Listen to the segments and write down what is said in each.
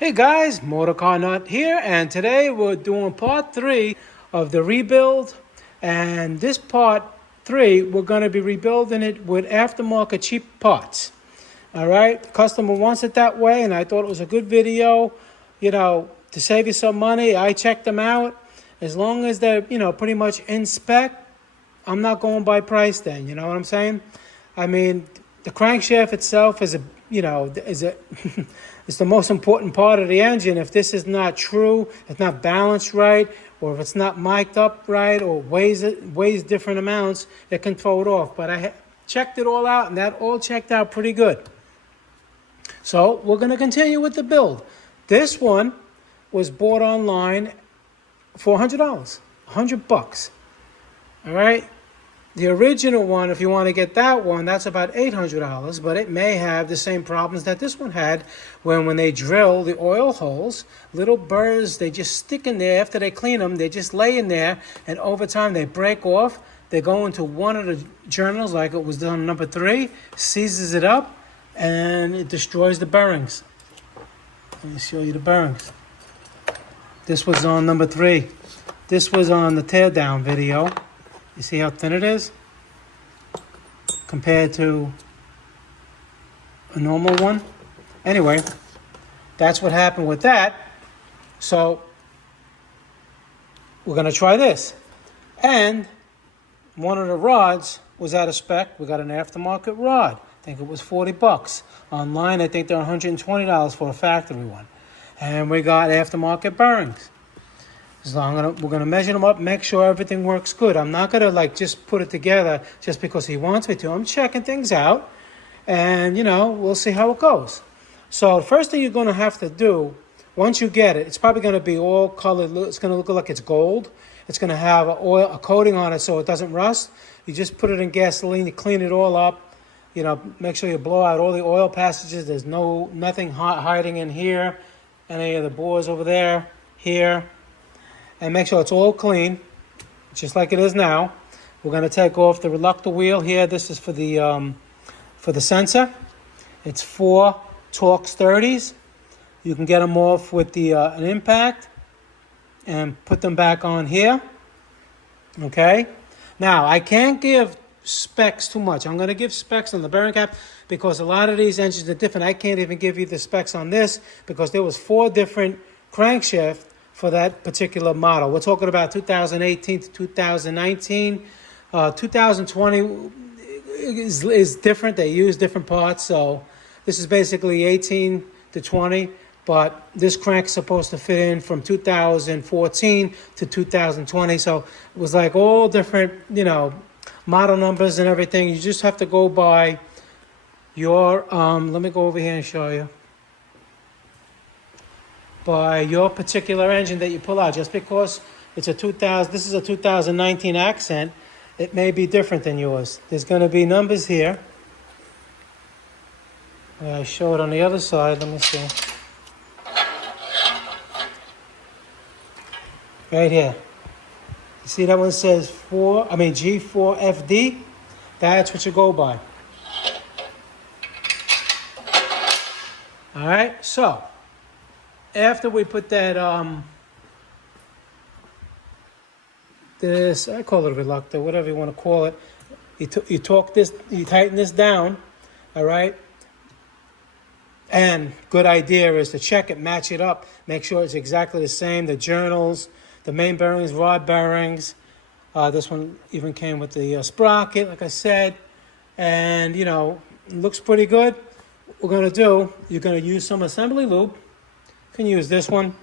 Hey guys, Motor Car Nut here, and today we're doing part 3 of the rebuild. And this part 3, we're going to be rebuilding it with aftermarket cheap parts. All right, the customer wants it that way, and I thought it was a good video, to save you some money. I checked them out. As long as they're, pretty much in spec, I'm not going by price then, you know what I'm saying? I mean, the crankshaft itself is it's the most important part of the engine. If this is not true, it's not balanced right, or if it's not mic'd up right, or weighs different amounts, it can throw it off. But I checked it all out, and that all checked out pretty good. So we're going to continue with the build. This one was bought online for $100, $100. All right. The original one, if you want to get that one, that's about $800, but it may have the same problems that this one had when they drill the oil holes. Little burrs, they just stick in there. After they clean them, they just lay in there, and over time they break off. They go into one of the journals, like it was done on number 3, seizes it up, and it destroys the bearings. Let me show you the bearings. This was on number 3. This was on the teardown video. You see how thin it is compared to a normal one? Anyway, that's what happened with that. So we're going to try this. And one of the rods was out of spec. We got an aftermarket rod. I think it was $40. Online, I think they're $120 for a factory one. And we got aftermarket bearings. So we're gonna measure them up, make sure everything works good. I'm not gonna just put it together just because he wants me to. I'm checking things out, and we'll see how it goes. So the first thing you're gonna have to do, once you get it, it's probably gonna be all colored. It's gonna look like it's gold. It's gonna have a coating on it so it doesn't rust. You just put it in gasoline, you clean it all up. Make sure you blow out all the oil passages. There's nothing hiding in here, any of the bores over there, here. And make sure it's all clean, just like it is now. We're going to take off the reluctor wheel here. This is for the sensor. It's 4 Torx 30s. You can get them off with an impact and put them back on here. Okay. Now, I can't give specs too much. I'm going to give specs on the bearing cap because a lot of these engines are different. I can't even give you the specs on this because there was 4 different crankshafts for that particular model. We're talking about 2018 to 2019. 2020 is different. They use different parts. So this is basically 18 to 20. But this crank is supposed to fit in from 2014 to 2020. So it was like all different, model numbers and everything. You just have to go by your, let me go over here and show you. By your particular engine that you pull out. Just because it's this is a 2019 Accent, it may be different than yours. There's going to be numbers here. I show it on the other side. Let me see. Right here. You see that one says G4FD? That's what you go by. All right, so after we put that, this, I call it a reluctor, whatever you want to call it. You tighten this down, all right? And good idea is to check it, match it up, make sure it's exactly the same. The journals, the main bearings, rod bearings. This one even came with the sprocket, like I said. And, looks pretty good. What we're going to do, you're going to use some assembly lube. You can use this one.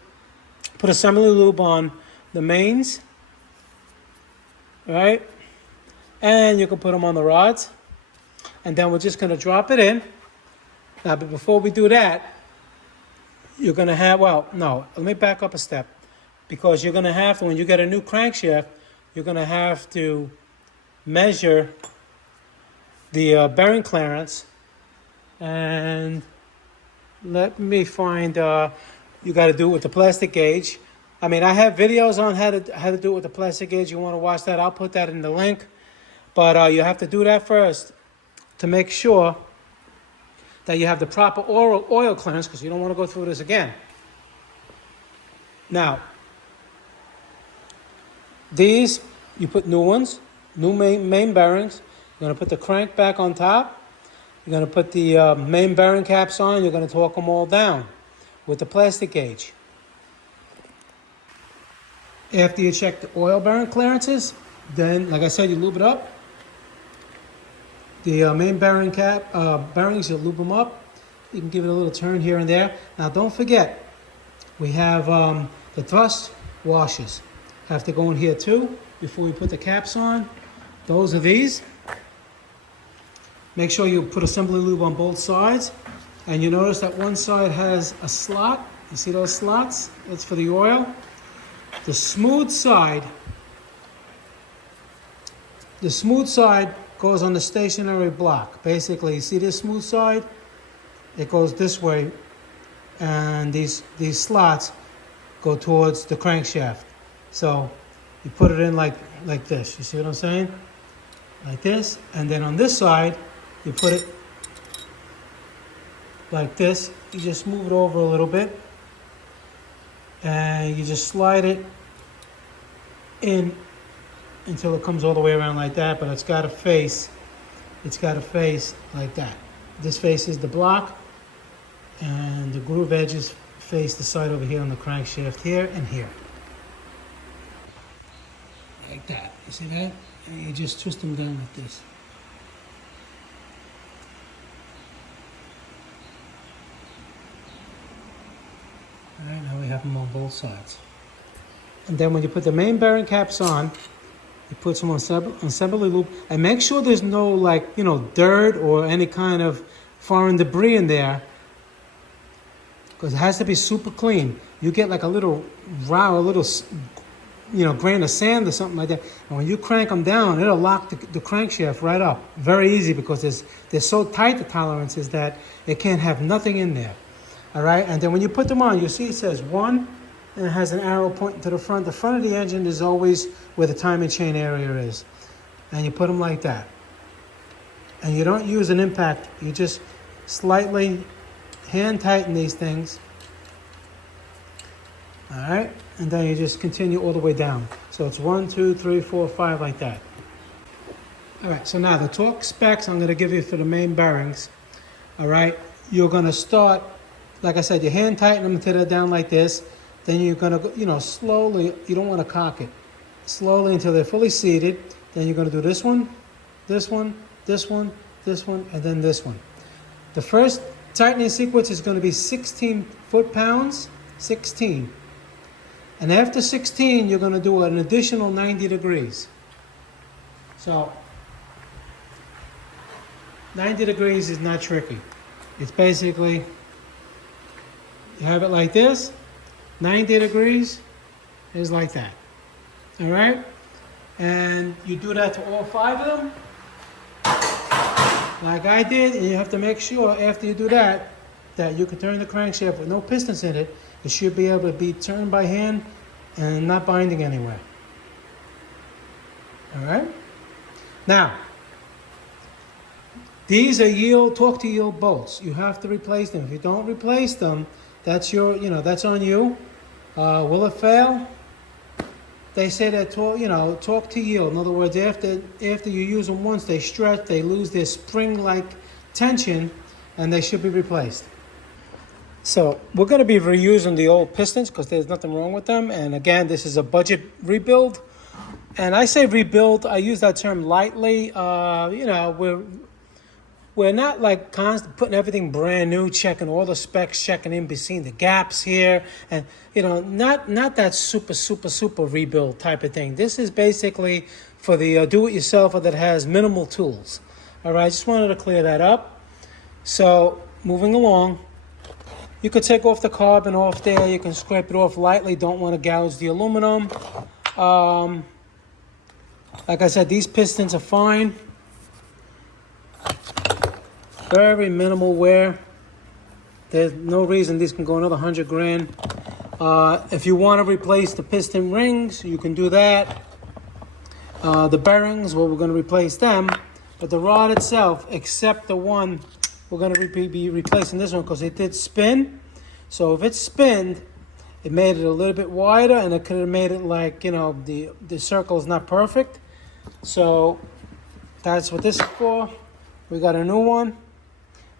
Put assembly lube on the mains, right? And you can put them on the rods. And then we're just going to drop it in. Now, but before we do that, you're going to have, let me back up a step. Because you're going to have to, when you get a new crankshaft, you're going to have to measure the bearing clearance. And let me find, you got to do it with the plastic gauge. I mean, I have videos on how to do it with the plastic gauge. You want to watch that, I'll put that in the link. But you have to do that first to make sure that you have the proper oil clearance, because you don't want to go through this again. Now, these, you put new ones, new main bearings. You're going to put the crank back on top. You're going to put the main bearing caps on. You're going to torque them all down with the plastic gauge. After you check the oil bearing clearances, then, like I said, you lube it up. The main bearing cap bearings, you lube them up. You can give it a little turn here and there. Now, don't forget, we have the thrust washers. Have to go in here too before we put the caps on. Those are these. Make sure you put assembly lube on both sides. And you notice that one side has a slot. You see those slots? That's for the oil. The smooth side goes on the stationary block. Basically, you see this smooth side? It goes this way, and these slots go towards the crankshaft. So you put it in like this. You see what I'm saying? Like this. And then on this side, you put it like this. You just move it over a little bit, and you just slide it in until it comes all the way around like that. But it's got to face like that. This faces the block, and the groove edges face the side over here on the crankshaft, here and here. Like that. You see that? And you just twist them down like this. Alright, now we have them on both sides. And then when you put the main bearing caps on, you put some assembly lube, and make sure there's no dirt or any kind of foreign debris in there, because it has to be super clean. You get like a little grain of sand or something like that, and when you crank them down, it'll lock the crankshaft right up. Very easy, because they're so tight, the tolerances, that it can't have nothing in there. All right, and then when you put them on, you see it says 1, and it has an arrow pointing to the front. The front of the engine is always where the timing chain area is, and you put them like that. And you don't use an impact. You just slightly hand tighten these things. All right, and then you just continue all the way down. So it's 1, 2, 3, 4, 5, like that. All right, so now the torque specs I'm going to give you for the main bearings. All right, you're going to start, like I said, you hand tighten them until they're down like this. Then you're going to go, slowly. You don't want to cock it. Slowly until they're fully seated. Then you're going to do this one, this one, this one, this one, and then this one. The first tightening sequence is going to be 16 foot-pounds, 16. And after 16, you're going to do an additional 90 degrees. So 90 degrees is not tricky. It's basically, you have it like this. 90 degrees is like that. All right? And you do that to all 5 of them, like I did. And you have to make sure after you do that, that you can turn the crankshaft with no pistons in it. It should be able to be turned by hand and not binding anywhere. All right? Now, these are torque to yield bolts. You have to replace them. If you don't replace them, that's that's on you. Will it fail? They say that torque to yield. In other words, after you use them once, they stretch, they lose their spring-like tension, and they should be replaced. So we're going to be reusing the old pistons because there's nothing wrong with them. And again, this is a budget rebuild. And I say rebuild, I use that term lightly. We're not like constant putting everything brand new, checking all the specs, checking in between the gaps here, and not that super rebuild type of thing. This is basically for the do-it-yourselfer that has minimal tools. All right, just wanted to clear that up. So moving along, you could take off the carbon off there. You can scrape it off lightly. Don't want to gouge the aluminum. Like I said, these pistons are fine. Very minimal wear. There's no reason these can go another 100 grand. If you want to replace the piston rings, you can do that. The bearings, well, we're going to replace them. But the rod itself, except the one, we're going to be replacing this one because it did spin. So if it spinned, It made it a little bit wider, and it could have made it like, you know, the circle is not perfect. So that's what this is for. We got a new one.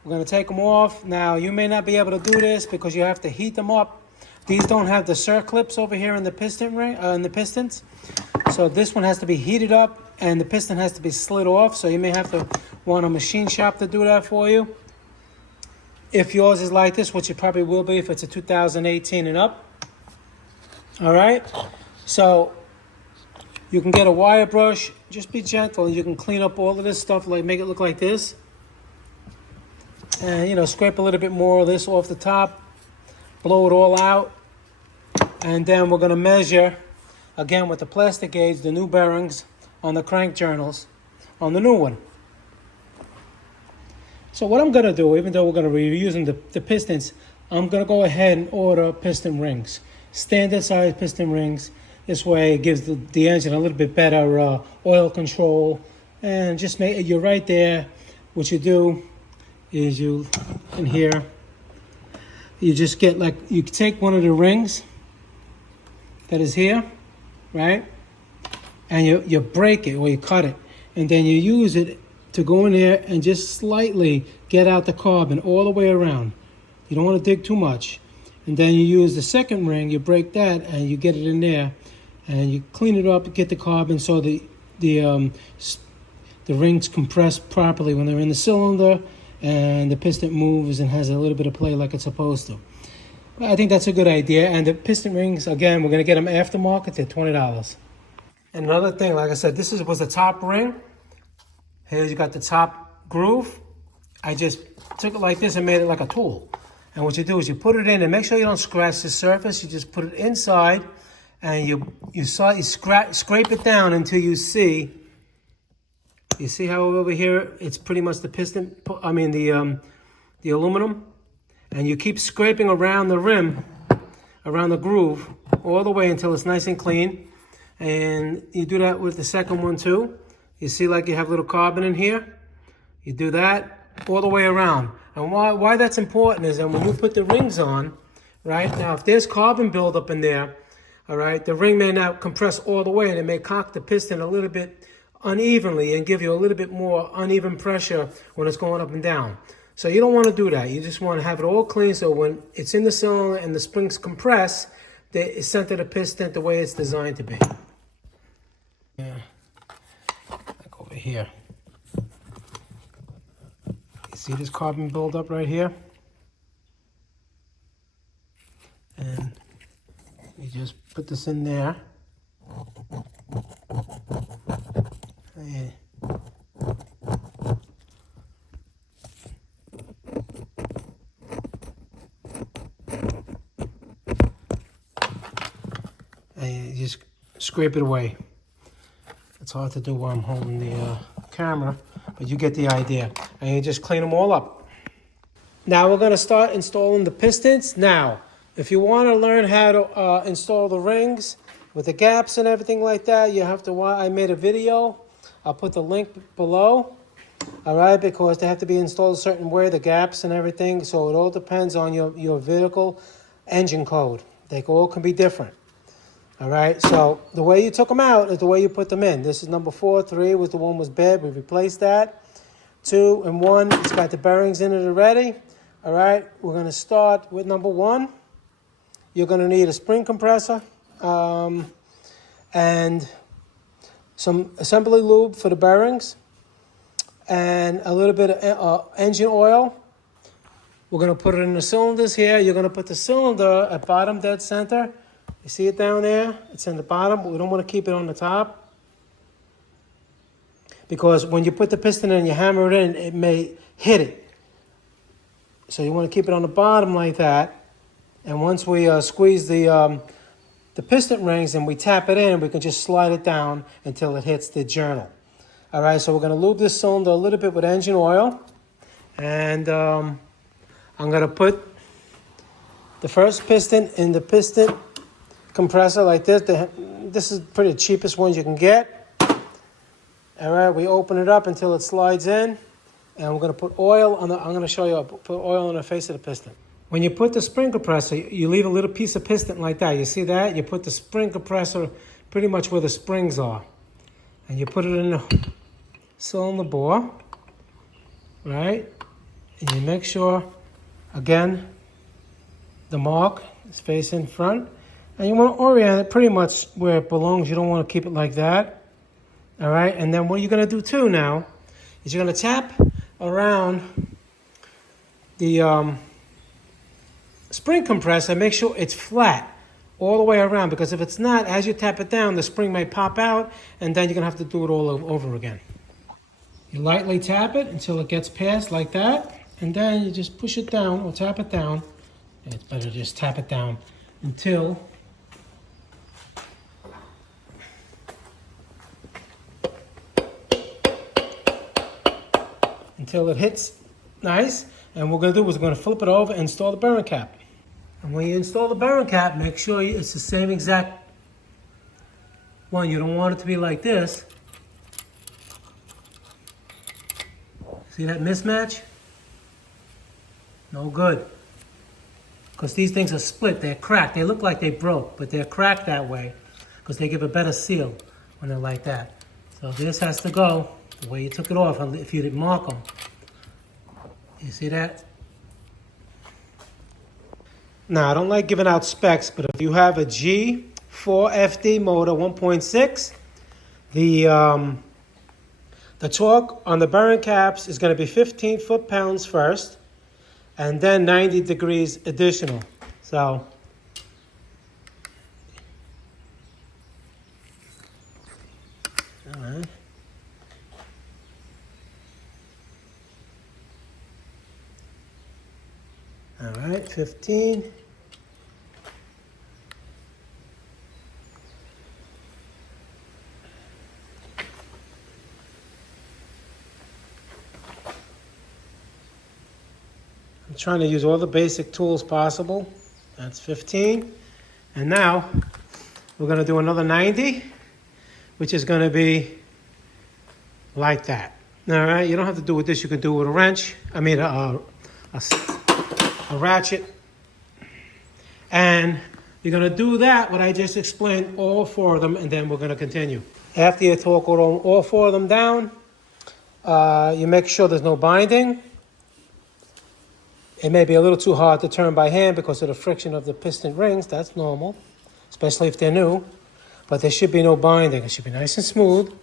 We're going to take them off. Now, you may not be able to do this because you have to heat them up. These don't have the circlips over here in the piston ring, in the pistons. So this one has to be heated up, and the piston has to be slid off. So you may have to want a machine shop to do that for you. If yours is like this, which it probably will be if it's a 2018 and up. All right. So you can get a wire brush. Just be gentle. You can clean up all of this stuff, like make it look like this. And, you know, scrape a little bit more of this off the top. Blow it all out. And then we're going to measure, again with the plastic gauge, the new bearings on the crank journals on the new one. So what I'm going to do, even though we're going to be using the pistons, I'm going to go ahead and order piston rings. Standard size piston rings. This way it gives the engine a little bit better oil control. And just you're right there. What you do is you, in here, you just get like, you take one of the rings that is here, right? And you break it or you cut it. And then you use it to go in there and just slightly get out the carbon all the way around. You don't want to dig too much. And then you use the second ring, you break that and you get it in there. And you clean it up, get the carbon so the rings compress properly when they're in the cylinder, and the piston moves and has a little bit of play like it's supposed to. I think that's a good idea. And the piston rings, again, we're going to get them aftermarket. They're $20. And another thing, like I said, this was the top ring. Here you got the top groove. I just took it like this and made it like a tool. And what you do is you put it in and make sure you don't scratch the surface. You just put it inside and you scrape it down until you see. You see how over here it's pretty much the piston, the aluminum, and you keep scraping around the rim, around the groove, all the way until it's nice and clean. And you do that with the second one too. You see like you have little carbon in here. You do that all the way around. And why that's important is that when you put the rings on, right, now if there's carbon buildup in there, all right, the ring may not compress all the way and it may cock the piston a little bit unevenly and give you a little bit more uneven pressure when it's going up and down. So you don't want to do that. You just want to have it all clean so when it's in the cylinder and the springs compress, they center the piston the way it's designed to be. Yeah, like over here. You see this carbon buildup right here? And you just put this in there. And you just scrape it away. It's hard to do while I'm holding the camera, but you get the idea. And you just clean them all up. Now we're going to start installing the pistons. Now, if you want to learn how to install the rings with the gaps and everything like that, you have to I made a video. I'll put the link below. All right, because they have to be installed a certain way, the gaps and everything. So it all depends on your vehicle engine code. They all can be different. All right, so the way you took them out is the way you put them in. This is number 4. 3 was the one was bad. We replaced that. 2 and 1, it's got the bearings in it already. All right, we're going to start with number 1. You're going to need a spring compressor and some assembly lube for the bearings and a little bit of engine oil. We're going to put it in the cylinders here. You're going to put the cylinder at bottom dead center. You see it down there? It's in the bottom, but we don't want to keep it on the top. Because when you put the piston in and you hammer it in, it may hit it. So you want to keep it on the bottom like that. And once we squeeze the piston rings and we tap it in, we can just slide it down until it hits the journal. All right, so we're going to lube this cylinder a little bit with engine oil. And I'm going to put the first piston in the piston compressor like this. This is pretty cheapest ones you can get. All right, we open it up until it slides in. And we're going to put oil on I'm going to show you, put oil on the face of the piston. When you put the spring compressor, you leave a little piece of piston like that. You see that? You put the spring compressor pretty much where the springs are. And you put it in the cylinder bore, right? And you make sure, again, the mark is facing front. And you want to orient it pretty much where it belongs. You don't want to keep it like that. All right? And then what you're going to do too now is you're going to tap around the spring compressor, make sure it's flat all the way around, because if it's not, as you tap it down, the spring may pop out, and then you're going to have to do it all over again. You lightly tap it until it gets past like that, and then you just push it down or tap it down. It's better to just tap it down until it hits nice. And what we're going to do is we're going to flip it over and install the bearing cap. And when you install the bearing cap, make sure it's the same exact one. You don't want it to be like this. See that mismatch? No good. Because these things are split, they're cracked. They look like they broke, but they're cracked that way because they give a better seal when they're like that. So this has to go the way you took it off if you didn't mark them. You see that? Now, I don't like giving out specs, but if you have a G4FD motor 1.6, the torque on the bearing caps is going to be 15 foot-pounds first, and then 90 degrees additional. So, all right. All right, 15. I'm trying to use all the basic tools possible. That's 15. And now we're going to do another 90, which is going to be like that. All right, you don't have to do with this. You can do it with a wrench. I mean, a ratchet, and you're going to do that, what I just explained, all four of them, and then we're going to continue. After you torque all four of them down, you make sure there's no binding. It may be a little too hard to turn by hand because of the friction of the piston rings. That's normal, especially if they're new, but there should be no binding. It should be nice and smooth.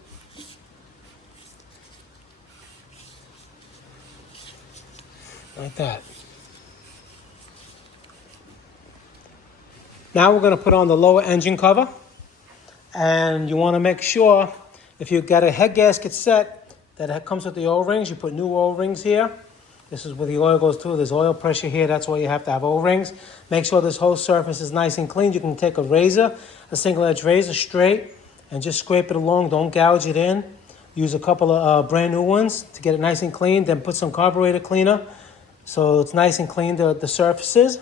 Like that. Now we're going to put on the lower engine cover, and you want to make sure if you've got a head gasket set that it comes with the O-rings, you put new O-rings here. This is where the oil goes through. There's oil pressure here. That's why you have to have O-rings. Make sure this whole surface is nice and clean. You can take a razor, a single-edge razor straight, and just scrape it along. Don't gouge it in. Use a couple of brand new ones to get it nice and clean. Then put some carburetor cleaner so it's nice and clean, the surfaces.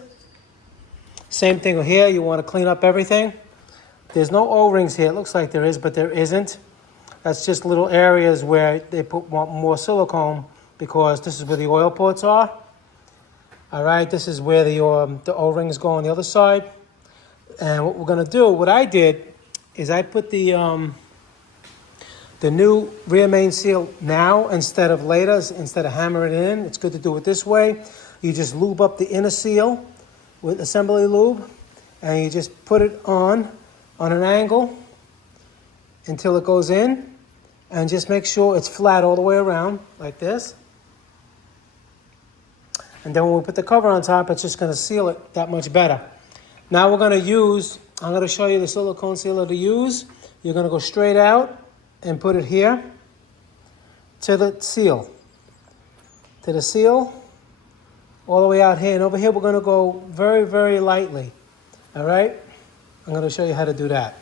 Same thing here, you want to clean up everything. There's no O-rings here. It looks like there is, but there isn't. That's just little areas where they want more silicone because this is where the oil ports are. All right, this is where the O-rings go on the other side. And what we're going to do, what I did, is I put the new rear main seal now instead of later, instead of hammering it in. It's good to do it this way. You just lube up the inner seal with assembly lube, and you just put it on an angle until it goes in, and just make sure it's flat all the way around like this. And then when we put the cover on top, it's just going to seal it that much better. Now we're going to use, I'm going to show you the silicone sealer to use. You're going to go straight out and put it here to the seal. To the seal, all the way out here. And over here, we're going to go very, very lightly. All right? I'm going to show you how to do that.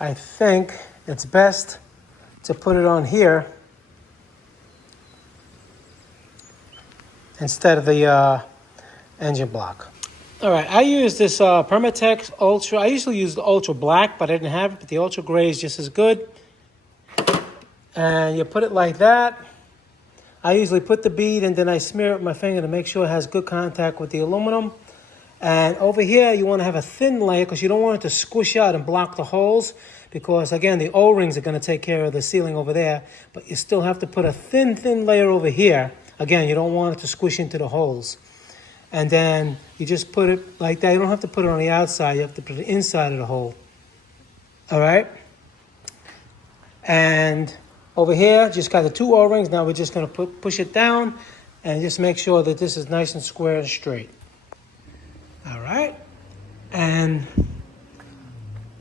I think it's best to put it on here instead of the engine block. All right, I use this Permatex Ultra. I usually use the Ultra Black, but I didn't have it, but the Ultra Gray is just as good. And you put it like that. I usually put the bead and then I smear it with my finger to make sure it has good contact with the aluminum. And over here, you want to have a thin layer because you don't want it to squish out and block the holes. Because, again, the O-rings are going to take care of the sealing over there. But you still have to put a thin layer over here. Again, you don't want it to squish into the holes. And then you just put it like that. You don't have to put it on the outside. You have to put it inside of the hole. All right? And over here, just got the 2 O-rings. Now we're just going to push it down and just make sure that this is nice and square and straight. All right? And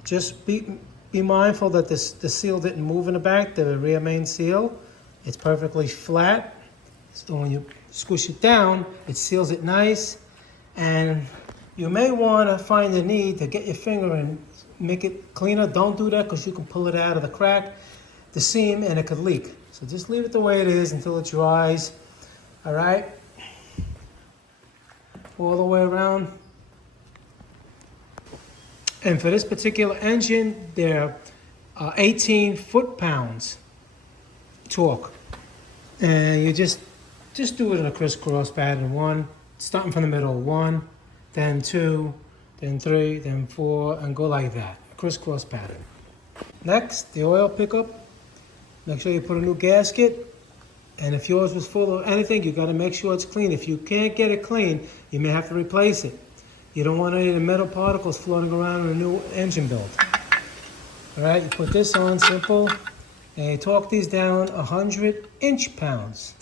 just be mindful that the seal didn't move in the back, the rear main seal. It's perfectly flat. So when you squish it down, it seals it nice. And you may want to find the need to get your finger and make it cleaner. Don't do that because you can pull it out of the crack, the seam, and it could leak. So just leave it the way it is until it dries. All right? All the way around. And for this particular engine, they're 18 foot-pounds torque. And you just do it in a crisscross pattern. 1, starting from the middle. 1, then 2, then 3, then 4, and go like that. Crisscross pattern. Next, the oil pickup. Make sure you put a new gasket. And if yours was full of anything, you got to make sure it's clean. If you can't get it clean, you may have to replace it. You don't want any of the metal particles floating around in a new engine build. All right, you put this on, simple, and you torque these down 100 inch-pounds.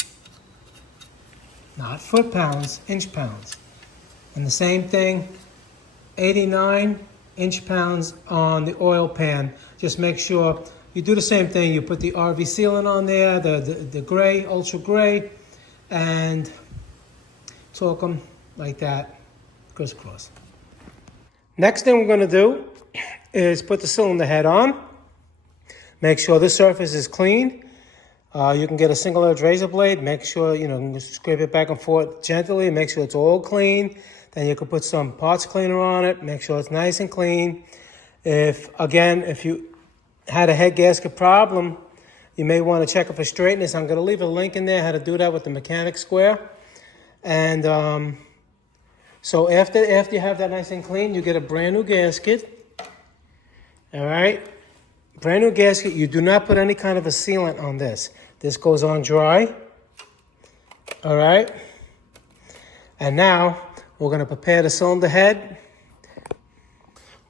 Not foot-pounds, inch-pounds. And the same thing, 89 inch-pounds on the oil pan. Just make sure you do the same thing. You put the RV sealant on there, the gray, ultra gray, and torque them like that. Crisscross. Next thing we're going to do is put the cylinder head on. Make sure the surface is clean. You can get a single edge razor blade. Make sure, scrape it back and forth gently. Make sure it's all clean. Then you can put some parts cleaner on it. Make sure it's nice and clean. If you had a head gasket problem, you may want to check it for straightness. I'm going to leave a link in there how to do that with the mechanic square. And so after you have that nice and clean, you get a brand new gasket. All right? Brand new gasket. You do not put any kind of a sealant on this. This goes on dry. All right? And now we're going to prepare the cylinder head.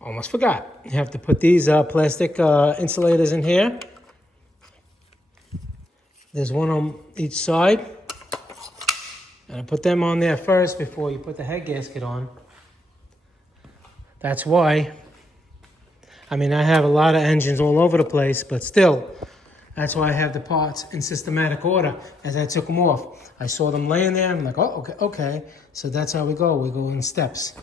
Almost forgot. You have to put these plastic insulators in here. There's one on each side. And I put them on there first before you put the head gasket on. That's why. I mean, I have a lot of engines all over the place, but still, that's why I have the parts in systematic order as I took them off. I saw them laying there. I'm like, oh, okay. So that's how we go. We go in steps.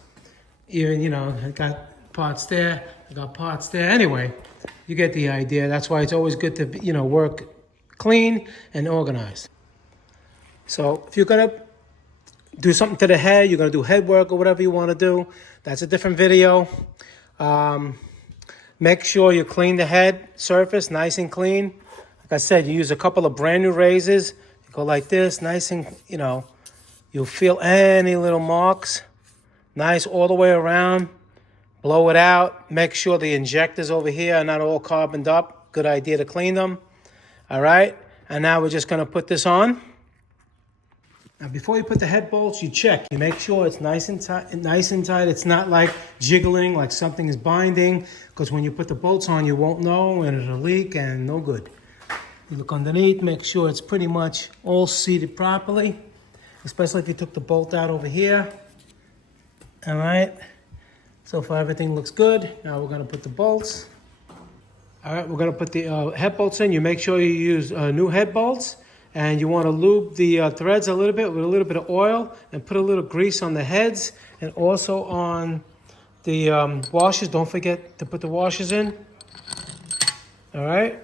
Even, I got parts there. I got parts there. Anyway, you get the idea. That's why it's always good to, work clean and organized. So if you're going to do something to the head, you're going to do head work or whatever you want to do, that's a different video. Make sure you clean the head surface nice and clean. Like I said, you use a couple of brand new razors. You go like this, nice and, you'll feel any little marks. Nice all the way around. Blow it out. Make sure the injectors over here are not all carboned up. Good idea to clean them. All right. And now we're just going to put this on. Now, before you put the head bolts, you check. You make sure it's nice and tight. It's not like jiggling, like something is binding. Because when you put the bolts on, you won't know, and it'll leak, and no good. You look underneath, make sure it's pretty much all seated properly. Especially if you took the bolt out over here. All right. So far, everything looks good. Now we're going to put the bolts. All right, we're going to put the head bolts in. You make sure you use new head bolts. And you want to lube the threads a little bit with a little bit of oil and put a little grease on the heads and also on the washers. Don't forget to put the washers in. All right.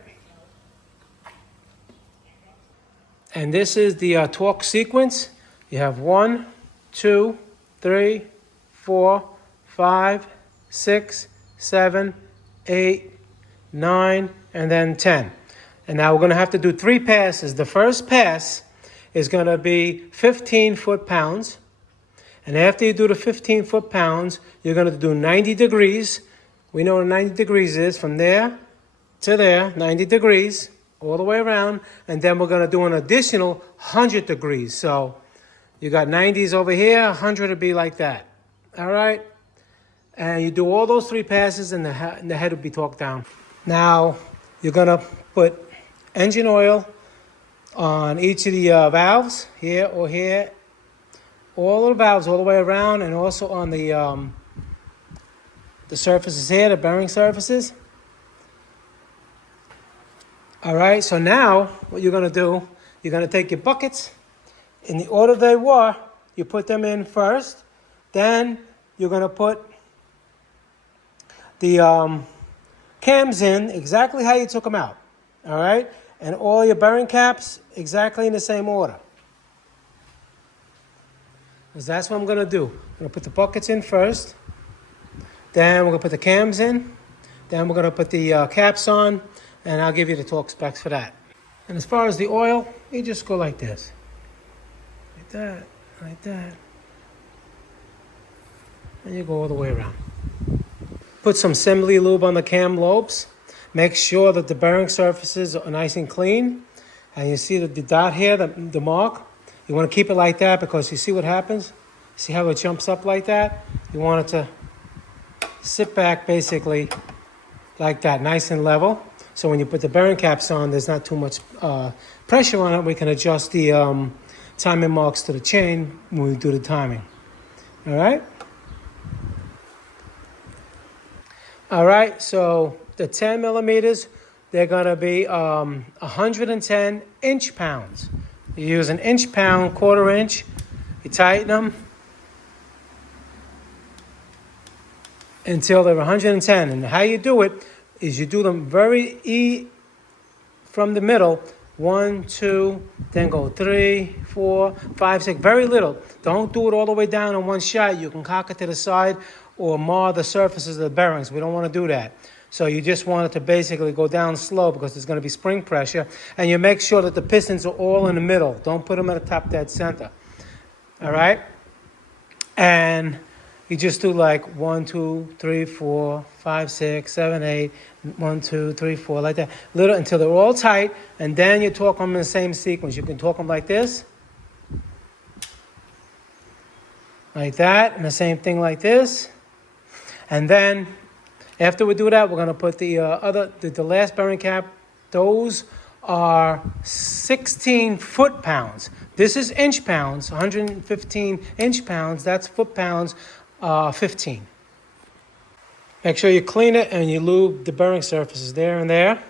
And this is the torque sequence. You have 1, 2, 3, 4, 5, 6, 7, 8, 9, and then 10. And now we're going to have to do 3 passes. The first pass is going to be 15 foot-pounds. And after you do the 15 foot-pounds, you're going to do 90 degrees. We know what 90 degrees is. From there to there, 90 degrees, all the way around. And then we're going to do an additional 100 degrees. So you got 90s over here, 100 would be like that. All right? And you do all those 3 passes, and the head will be torqued down. Now, you're going to put engine oil on each of the valves, here or here. All of the valves all the way around, and also on the surfaces here, the bearing surfaces. All right, so now what you're going to do, you're going to take your buckets. In the order they were, you put them in first. Then you're going to put the cams in exactly how you took them out. All right? And all your bearing caps exactly in the same order. Because that's what I'm going to do. I'm going to put the buckets in first. Then we're going to put the cams in. Then we're going to put the caps on. And I'll give you the torque specs for that. And as far as the oil, you just go like this. Like that, like that. And you go all the way around. Put some assembly lube on the cam lobes. Make sure that the bearing surfaces are nice and clean. And you see the dot here, the mark. You want to keep it like that because you see what happens? See how it jumps up like that? You want it to sit back basically like that, nice and level. So when you put the bearing caps on, there's not too much pressure on it. We can adjust the timing marks to the chain when we do the timing. All right? All right, so the 10 millimeters, they're going to be 110 inch-pounds. You use an inch-pound, quarter-inch. You tighten them until they're 110. And how you do it is you do them very from the middle. 1, 2, then go 3, 4, 5, 6. Very little. Don't do it all the way down in one shot. You can cock it to the side or mar the surfaces of the bearings. We don't want to do that. So you just want it to basically go down slow because there's going to be spring pressure. And you make sure that the pistons are all in the middle. Don't put them at the top dead center. All right? And you just do like 1, 2, 3, 4, 5, 6, 7, 8, 1, 2, 3, 4, like that. Little until they're all tight. And then you torque them in the same sequence. You can torque them like this. Like that. And the same thing like this. And then after we do that, we're going to put the last bearing cap. Those are 16 foot-pounds. This is inch-pounds, 115 inch-pounds. That's foot-pounds, 15. Make sure you clean it and you lube the bearing surfaces there and there.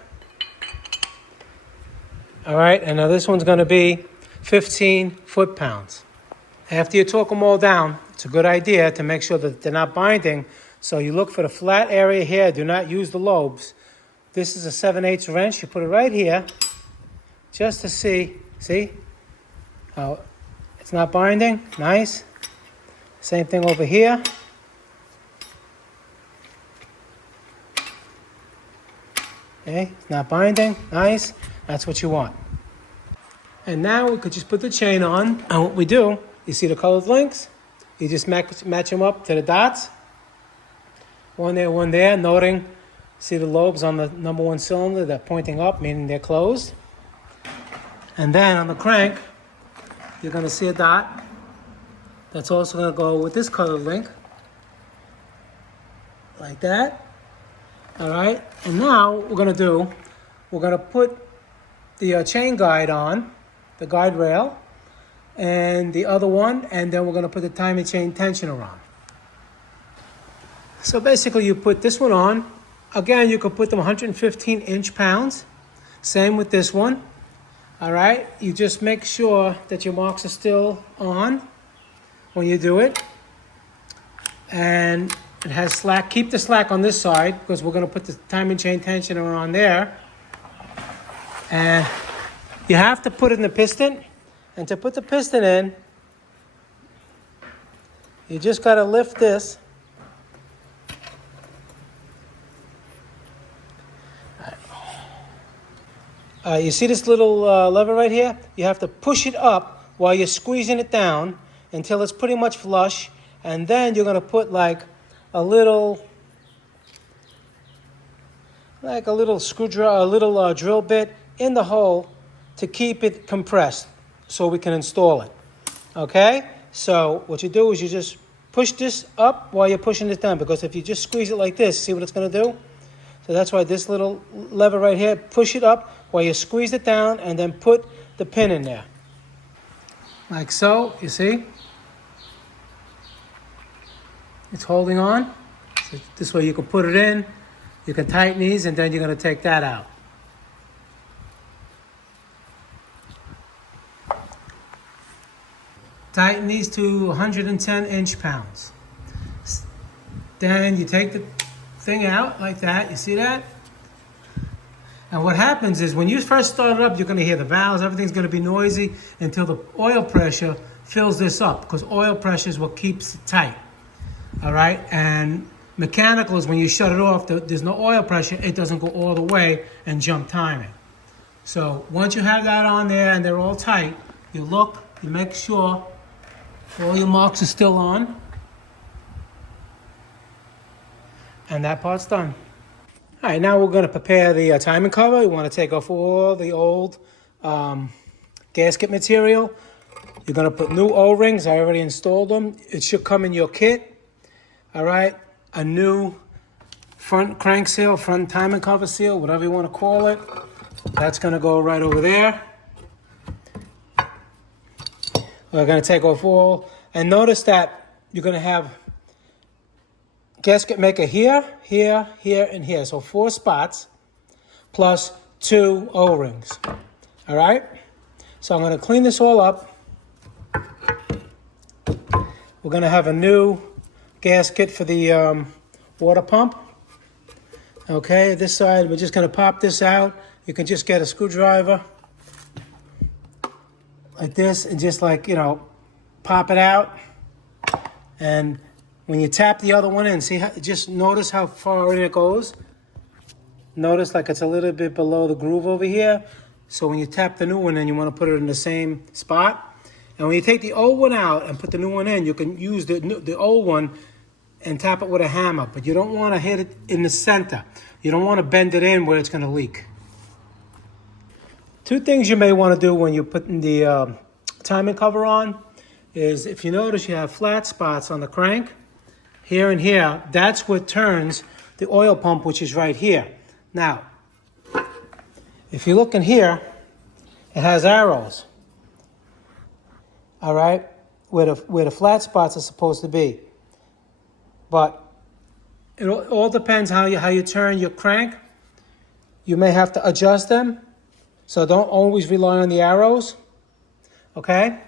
All right, and now this one's going to be 15 foot-pounds. After you torque them all down, it's a good idea to make sure that they're not binding. So you look for the flat area here. Do not use the lobes. This is a 7/8 wrench. You put it right here just to see how it's not binding. Nice. Same thing over here. Okay, it's not binding. Nice. That's what you want. And now we could just put the chain on. And what we do, you see the colored links? You just match them up to the dots. One there, noting, see the lobes on the number 1 cylinder, they're pointing up, meaning they're closed. And then on the crank, you're going to see a dot. That's also going to go with this colored link. Like that. All right. And now what we're going to do, we're going to put the chain guide on, the guide rail, and the other one, and then we're going to put the timing chain tensioner on. So basically you put this one on. Again, you could put them 115 inch-pounds. Same with this one. All right, you just make sure that your marks are still on when you do it. And it has slack. Keep the slack on this side because we're going to put the timing chain tensioner on there. And you have to put it in the piston. And to put the piston in, you just got to lift this. You see this little lever right here? You have to push it up while you're squeezing it down until it's pretty much flush, and then you're going to put like a little screwdriver, a little drill bit in the hole to keep it compressed so we can install it. Okay? So what you do is you just push this up while you're pushing it down, because if you just squeeze it like this, see what it's going to do? So that's why this little lever right here, push it up while you squeeze it down, and then put the pin in there. Like so, you see? It's holding on. So this way you can put it in, you can tighten these, and then you're going to take that out. Tighten these to 110 inch-pounds. Then you take the thing out like that, you see that? And what happens is when you first start it up, you're going to hear the valves, everything's going to be noisy until the oil pressure fills this up, because oil pressure is what keeps it tight. All right? And mechanical is when you shut it off, there's no oil pressure, it doesn't go all the way and jump timing. So once you have that on there and they're all tight, you look, you make sure all your marks are still on. And that part's done. All right, now we're going to prepare the timing cover. You want to take off all the old gasket material. You're going to put new O-rings. I already installed them. It should come in your kit. All right, a new front crank seal, front timing cover seal, whatever you want to call it. That's going to go right over there. We're going to take off all, and notice that you're going to have gasket maker here, here, here, and here. So 4 spots plus 2 O-rings. All right? So I'm going to clean this all up. We're going to have a new gasket for the water pump. Okay, this side, we're just going to pop this out. You can just get a screwdriver like this and just pop it out. And when you tap the other one in, just notice how far in it goes. Notice like it's a little bit below the groove over here. So when you tap the new one in, you want to put it in the same spot. And when you take the old one out and put the new one in, you can use the old one and tap it with a hammer. But you don't want to hit it in the center. You don't want to bend it in where it's going to leak. 2 things you may want to do when you're putting the timing cover on is, if you notice you have flat spots on the crank, here and here, that's what turns the oil pump, which is right here. Now, if you look in here, it has arrows, all right, where the flat spots are supposed to be. But it all depends how you turn your crank. You may have to adjust them, so don't always rely on the arrows, okay?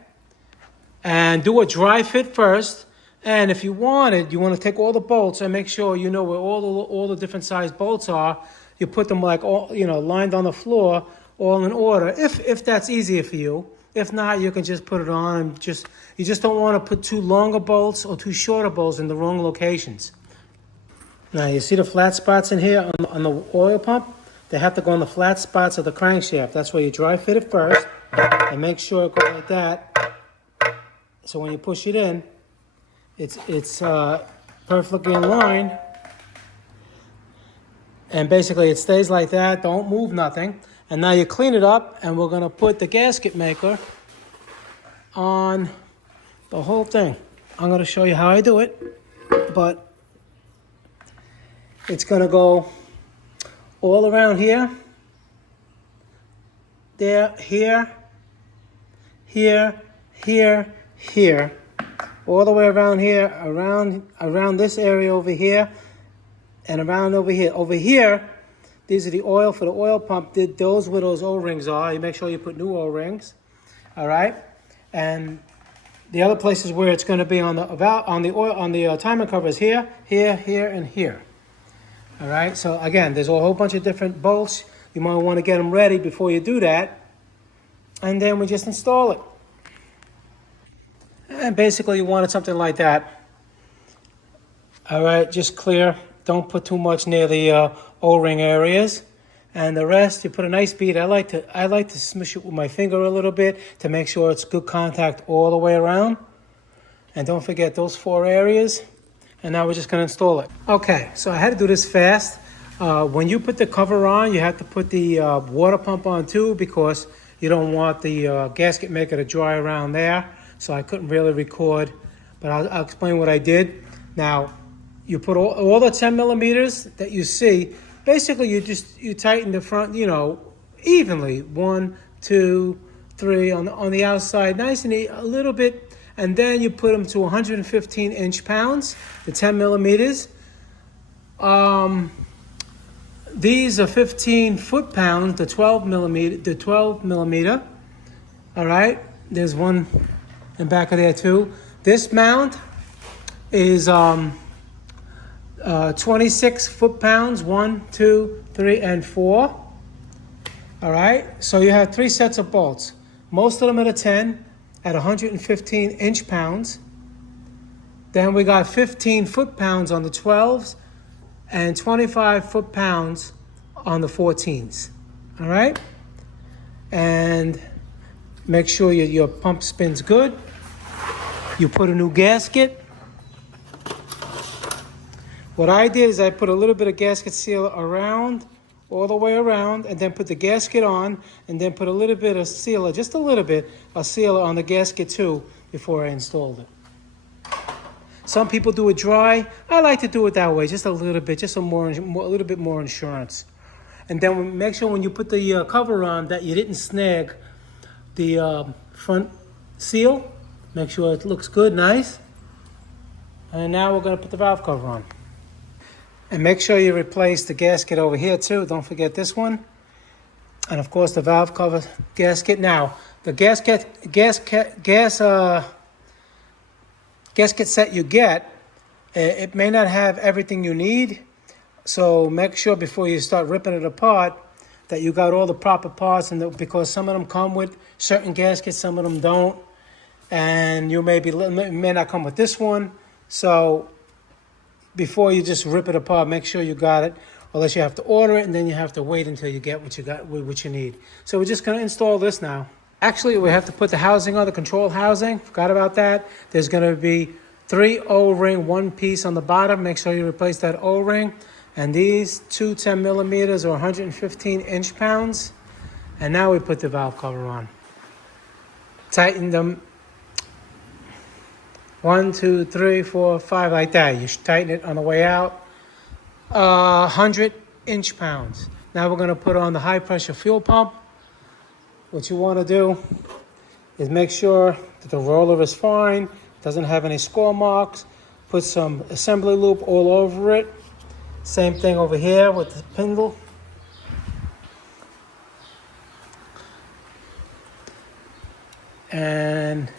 And do a dry fit first. And if you want to take all the bolts and make sure you know where all the different size bolts are. You put them like all, lined on the floor, all in order. If that's easier for you. If not, you can just put it on and you just don't want to put too longer bolts or too shorter bolts in the wrong locations. Now you see the flat spots in here on the oil pump? They have to go on the flat spots of the crankshaft. That's where you dry fit it first and make sure it goes like that. So when you push it in, it's perfectly in line. And basically it stays like that. Don't move nothing. And now you clean it up, and we're going to put the gasket maker on the whole thing. I'm going to show you how I do it, but it's going to go all around here, there, here, here, here, here, all the way around here, around this area over here, and around over here. Over here, these are the oil for the oil pump. Those where those O-rings are. You make sure you put new O-rings. All right, and the other places where it's going to be on the timing cover is here, here, here, and here. All right. So again, there's a whole bunch of different bolts. You might want to get them ready before you do that, and then we just install it. And basically, you wanted something like that. All right, just clear. Don't put too much near the O-ring areas. And the rest, you put a nice bead. I like to smush it with my finger a little bit to make sure it's good contact all the way around. And don't forget those 4 areas. And now we're just going to install it. Okay, so I had to do this fast. When you put the cover on, you have to put the water pump on too, because you don't want the gasket maker to dry around there. So I couldn't really record, but I'll explain what I did. Now, you put all the 10 millimeters that you see. Basically, you tighten the front, evenly. 1, 2, 3 on the outside, nice and a little bit. And then you put them to 115 inch-pounds, the 10 millimeters. These are 15 foot-pounds, the 12 millimeter. All right, there's one in back of there too. This mount is 26 foot-pounds, 1, 2, 3, and 4. All right, so you have 3 sets of bolts. Most of them are the 10 at 115 inch-pounds. Then we got 15 foot-pounds on the 12s and 25 foot-pounds on the 14s. All right, and make sure your pump spins good. You put a new gasket. What I did is I put a little bit of gasket sealer around, all the way around, and then put the gasket on, and then put a little bit of sealer, just a little bit of sealer on the gasket too before I installed it. Some people do it dry. I like to do it that way, just a little bit, just a little bit more insurance. And then make sure when you put the cover on that you didn't snag the front seal. Make sure it looks good, nice. And now we're going to put the valve cover on. And make sure you replace the gasket over here too. Don't forget this one. And of course the valve cover gasket. Now, the gasket set you get, it may not have everything you need. So make sure before you start ripping it apart that you got all the proper parts, and because some of them come with certain gaskets, some of them don't. And you may not come with this one. So before you just rip it apart, make sure you got it, unless you have to order it, and then you have to wait until you get what you need. So we're just going to install this now. Actually, we have to put the housing on, the control housing. Forgot about that. There's going to be 3 O-ring, 1 piece on the bottom. Make sure you replace that O-ring. And these 2 10 millimeters are 115 inch-pounds. And now we put the valve cover on. Tighten them. 1, 2, 3, 4, 5, like that. You should tighten it on the way out. 100 inch-pounds. Now we're going to put on the high-pressure fuel pump. What you want to do is make sure that the roller is fine, doesn't have any score marks. Put some assembly lube all over it. Same thing over here with the spindle. And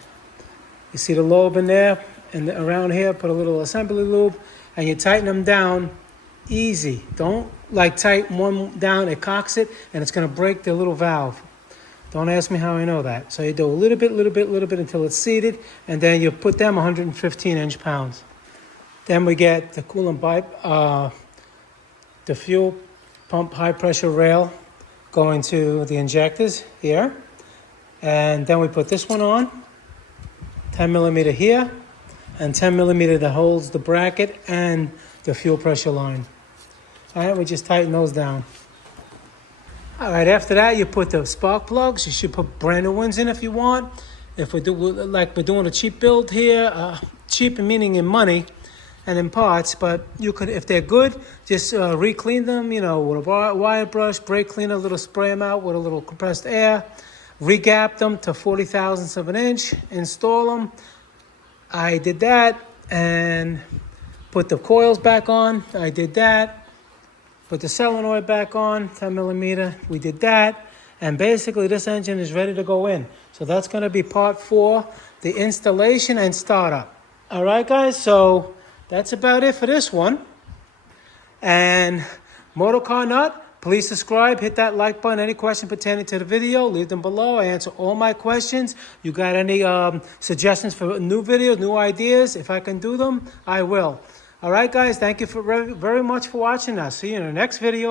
you see the lobe in there, and around here, put a little assembly lube, and you tighten them down easy. Don't tighten one down, it cocks it, and it's going to break the little valve. Don't ask me how I know that. So you do a little bit until it's seated, and then you put them 115 inch-pounds. Then we get the coolant pipe, the fuel pump high-pressure rail going to the injectors here. And then we put this one on, 10 millimeter here, and 10 millimeter that holds the bracket and the fuel pressure line. All right, we just tighten those down. All right, after that, you put the spark plugs. You should put brand new ones in if you want. If we're doing a cheap build here, cheap meaning in money and in parts, but you could, if they're good, just re-clean them, with a wire brush, brake cleaner, a little spray them out with a little compressed air, re-gap them to 40 thousandths of an inch, install them. I did that, and put the coils back on. I did that. Put the solenoid back on, 10 millimeter. We did that. And basically, this engine is ready to go in. So that's going to be part 4, the installation and startup. All right, guys. So that's about it for this one. And Motorcar Nut, please subscribe. Hit that like button. Any questions pertaining to the video, leave them below. I answer all my questions. You got any suggestions for new videos, new ideas? If I can do them, I will. All right, guys, thank you very much for watching us. See you in the next video.